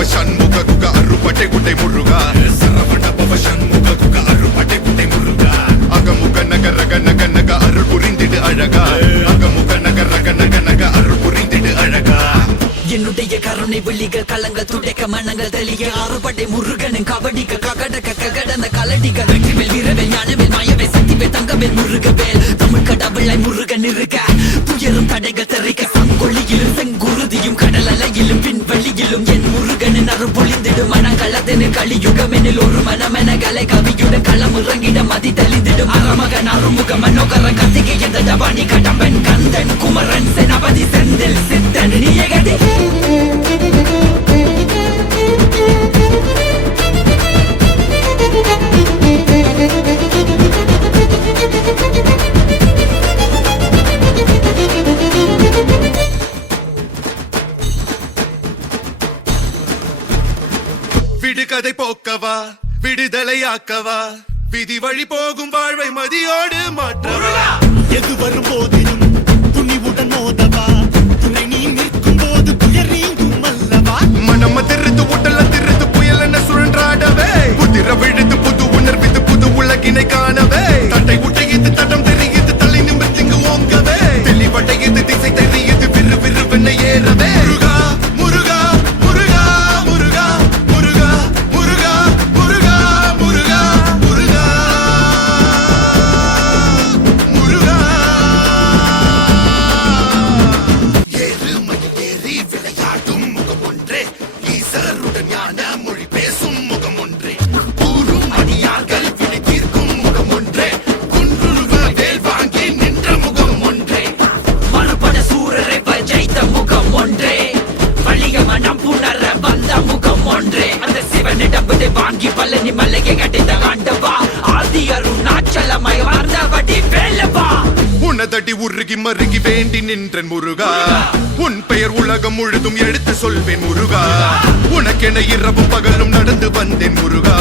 பவ சண்முக குக அருப்பட்டை குட்டை முருகா சரவண பவ சண்முக குக அருப்பட்டை குட்டை முருகா அகமுக நக ரக நக நக அருள் புரிந்திடு அழகா அகமுக நக ரக நக நக அருள் புரிந்திடு அழகா என்னுடைய கருணை விழிகள் கலங்க துடைக்க மனங்கள் தெளிய அறுபடை முருகனின் கபடிக்க ககடக்க ககடந்த கலடிக வெற்றிவேல் வீரவேல் ஞானவேல் மாயவேல் சக்திவேல் தங்கவேல் முருகவேல் தமிழ் கடவுளை முருகன் இருக்க துயரும் தடைகள் தெரிக்க சங்கொழியிலும் செங்குருதியும் கடல் அலையிலும் விண்வெளியிலும் என் முருகனின் அருள் பொழிந்திடும் மனங்களதனில் கலியுகமெனில் ஒரு மனமென கலை கவியுடன் களம் இறங்கிட மதி தெளிந்திடும் அறமகன் அருமுக மனோகர கத்திகை எந்த டபானி கடம்பன் கந்தன் குமரன் செனபதி செந்தில் சித்தன் நீயகதி விடுகதை போக்கவா விடுதலையாக்கவா விதி வழி போகும் வாழ்வை மதியோடு மாற்றவா எது வரும் போதிலும் துணிவுடன் மோதவா துணை நீ நிற்கும் போது புயல் நீங்கும் அல்லவா மனம் திருத்து உடல திருத்து புயல் என சுழன்றாடவே புதிர விழுந்து புது உணர்வித்து புது உலகினை காணவே தட்டை உடையது தடம் தெரியுது தலை நிமிர்த்திங்கு ஓங்கவே தெளிவடையது திசை தெரியுது விறு விறுவென ஏறவே முருகா முருகா முருகா முருகா முருகா முருகா முருகா முருகா முருகா முருகா ஏறுமையில் ஏறி விளையாடும் முகம் ஒன்றே ஈசருடன் ஞான மொழி பேசும் முகம் ஒன்றே கூறும் அடியார்கள் வினை தீர்க்கும் முகம் ஒன்றே குன்றுருவ வேல் வாங்கி நின்ற முகம் ஒன்றே மறுபட சூரரை ஜெயித்த முகம் ஒன்றே வலிய மனம் புணர வந்த முகம் ஒன்றே அந்த சிவனிடம் விடு வாங்கி பழனி மலையை கட்டித்த ஆண்டவா ஆதி அருணாச்சலமய வந்தவடி வேலவா உனதடி உருகி மருகி வேண்டி நின்றன் முருகா உன் பெயர் உலகம் முழுதும் எடுத்து சொல்வேன் முருகா உனக்கென இரவும் பகலும் நடந்து வந்தேன் முருகா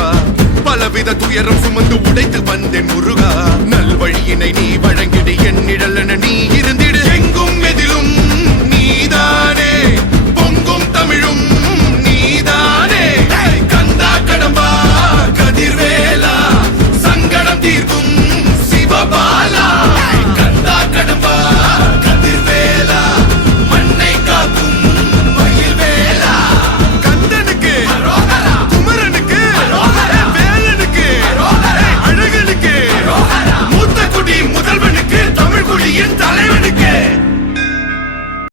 பலவித துயரம் சுமந்து உடைத்து வந்தேன் முருகா நல்வழியினை நீ வழங்கிடு என் நிழலென நீ இருந்திடு